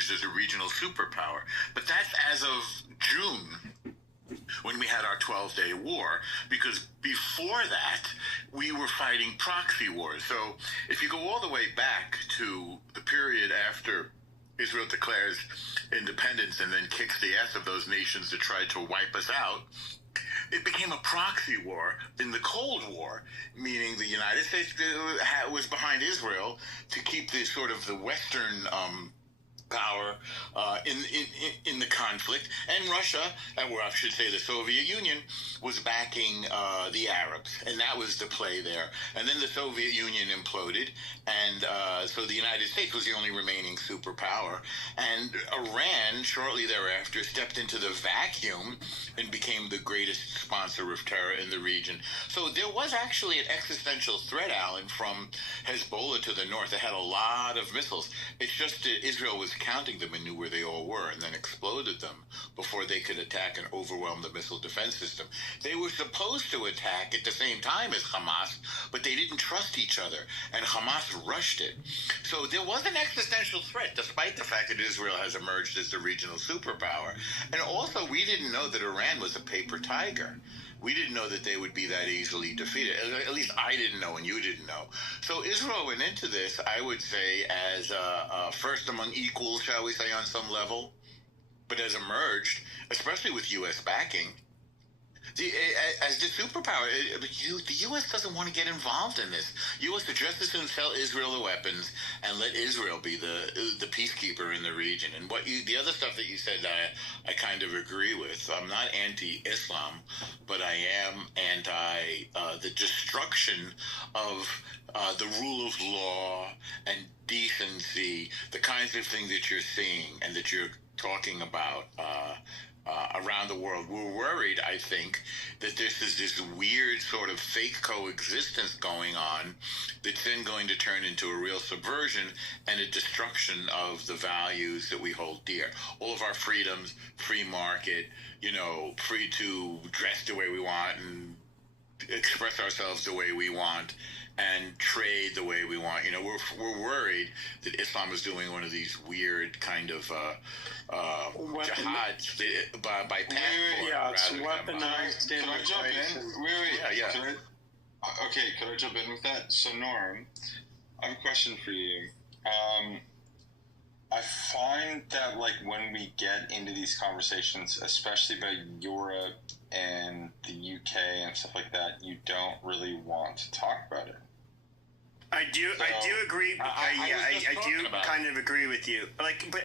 emerged as a regional superpower. But that's as of June, when we had our 12-day war, because before that, we were fighting proxy wars. So if you go all the way back to the period after Israel declares independence and then kicks the ass of those nations that tried to wipe us out, it became a proxy war in the Cold War, meaning the United States was behind Israel to keep the sort of the Western power in the conflict, and Russia, or I should say the Soviet Union, was backing the Arabs, and that was the play there. And then the Soviet Union imploded, and so the United States was the only remaining superpower, and Iran shortly thereafter stepped into the vacuum and became the greatest sponsor of terror in the region. So there was actually an existential threat, Alan, from Hezbollah to the north. They had a lot of missiles. It's just that Israel was counting them and knew where they all were, and then exploded them before they could attack and overwhelm the missile defense system. They were supposed to attack at the same time as Hamas, but they didn't trust each other, and Hamas rushed it. So there was an existential threat, despite the fact that Israel has emerged as the regional superpower. And also, we didn't know that Iran was a paper tiger. We didn't know that they would be that easily defeated. At least I didn't know, and you didn't know. So Israel went into this, I would say, as first among equals, shall we say, on some level, but has emerged, especially with U.S. backing, as the superpower. The U.S. doesn't want to get involved in this. U.S. would just as soon sell Israel the weapons and let Israel be the peacekeeper in the region. And the other stuff that you said, I kind of agree with. I'm not anti-Islam, but I am anti the destruction of the rule of law and decency, the kinds of things that you're seeing and that you're talking about around the world. We're worried, I think, that this is this weird sort of fake coexistence going on that's then going to turn into a real subversion and a destruction of the values that we hold dear. All of our freedoms, free market, free to dress the way we want and express ourselves the way we want and trade the way we want. We're worried that Islam is doing one of these weird kind of jihads by passport. Yeah, it's weaponized immigration. Yeah. Could I jump in with that? So, Norm, I have a question for you. I find that, when we get into these conversations, especially about Europe and the UK and stuff like that, you don't really want to talk about it. I do agree. I do kind of agree with you. But